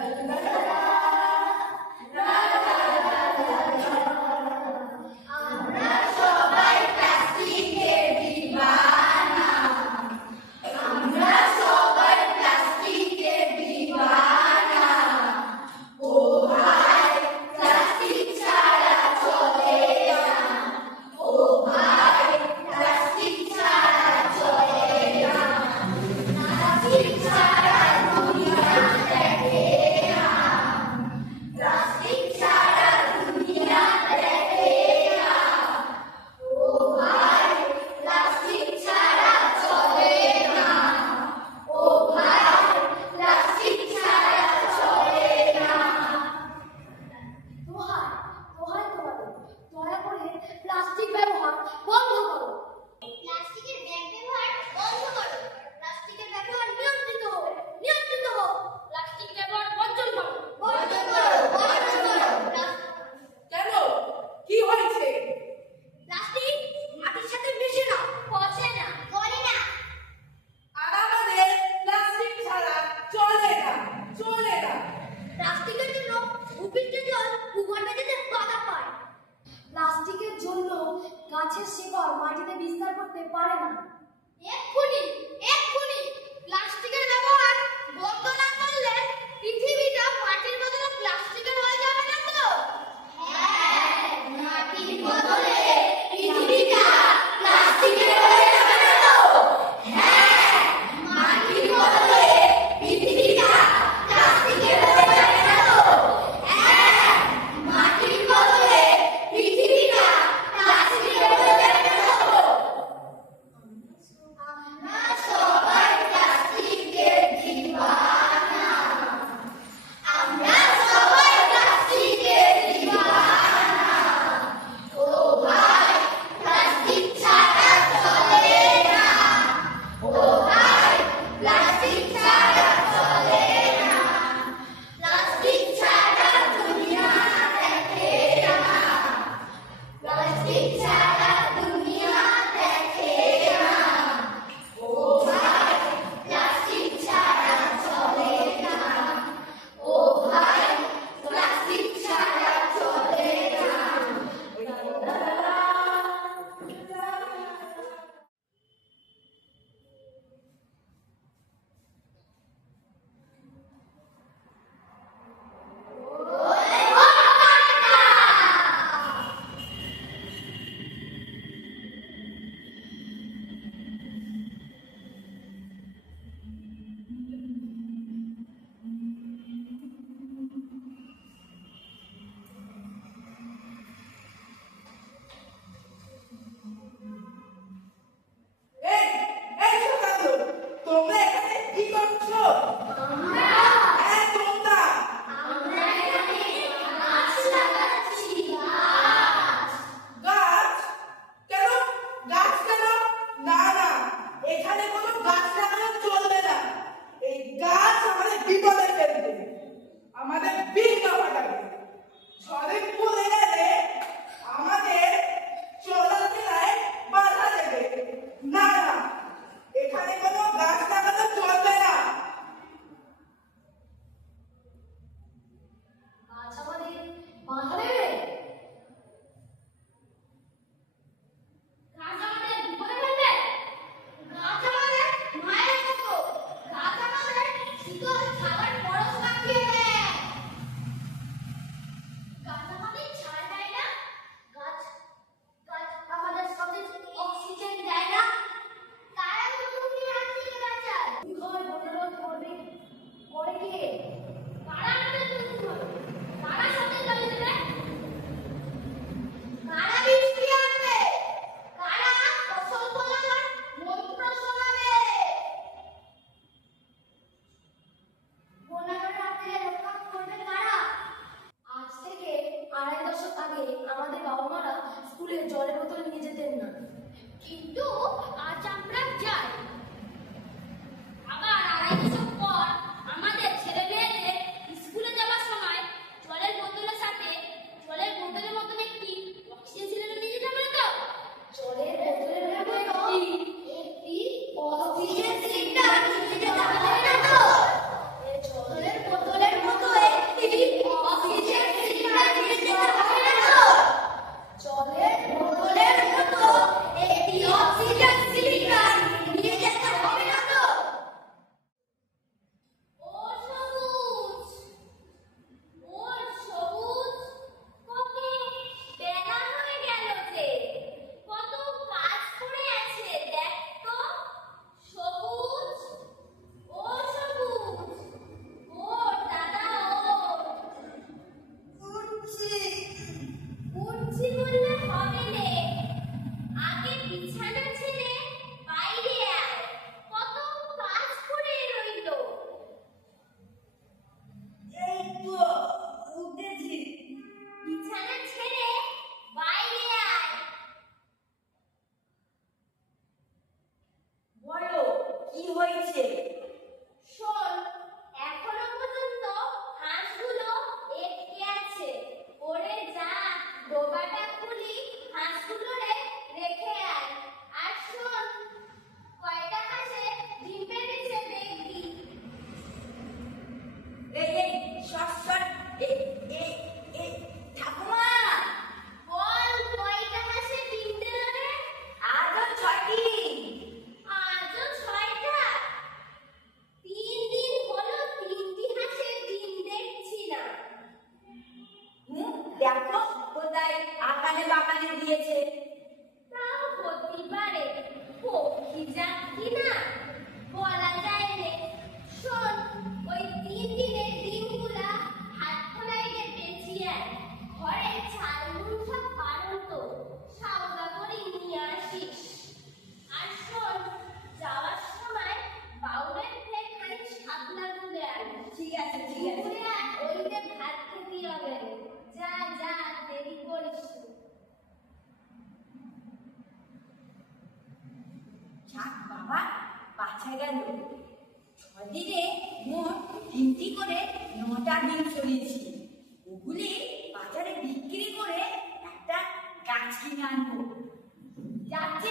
Hallelujah. প্লাস্টিকের জন্য গাছের শিকড় মাটিতে বিস্তার করতে পারে না। এক্ষুনি এক্ষুনি প্লাস্টিকের ব্যবহার বন্ধ না করলে পৃথিবীটা মাটির বদলে প্লাস্টিকের জলের বোতল নিয়ে যেতেন না। কিন্তু আজ আমরা আমাদের বাগানে দিয়েছে। অধীরে মোট তিনটি করে নটা ডিম চলেছি ওগুলি বাজারে বিক্রি করে একটা গাছ কিনে আনব। যাচ্ছি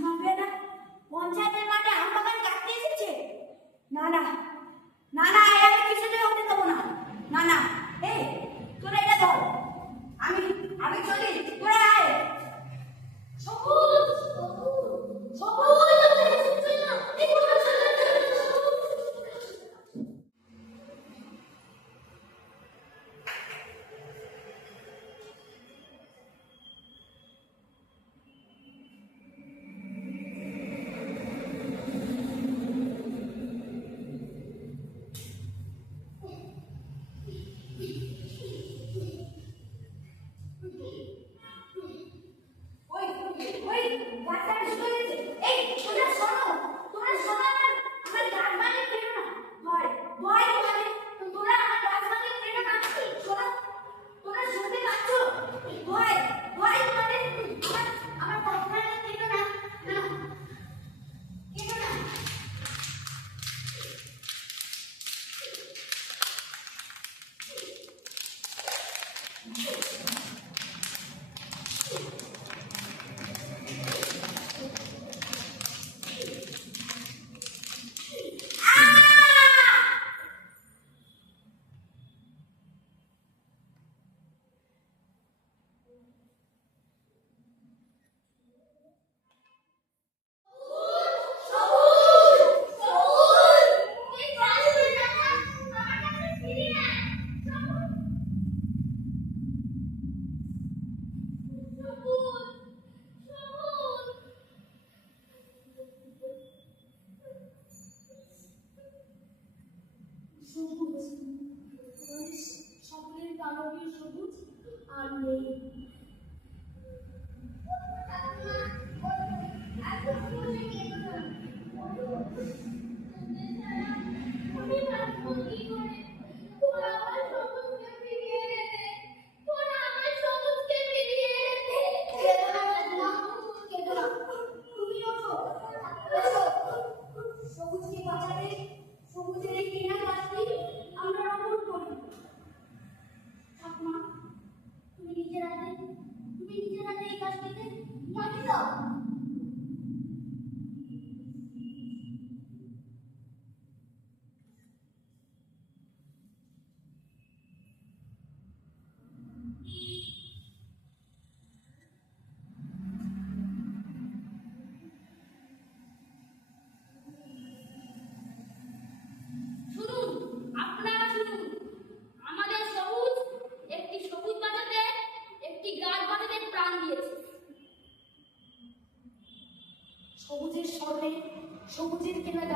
não uma. on me.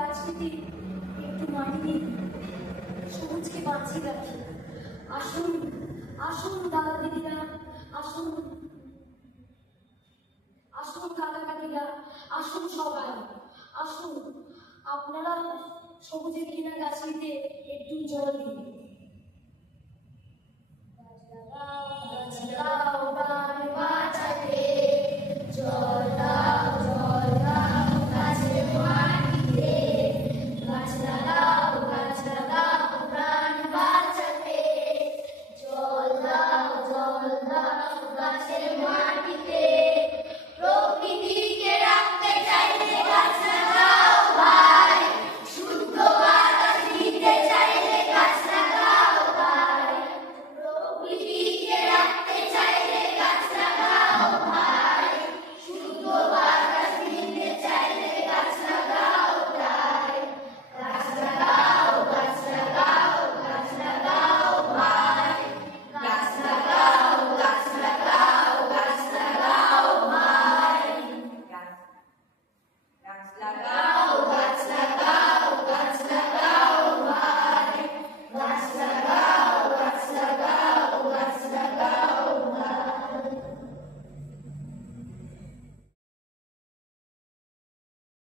রাজনীতি, একটু মানিয়ে সবুজকে বাঁচিয়ে রাখি আসুন আসুন দাদা দিদিরা আসুন আসুন দাদা কাকিরা আসুন সবাই। আসুন আপনারা সবুজের কিনা গাছটিতে একটু জল দিন।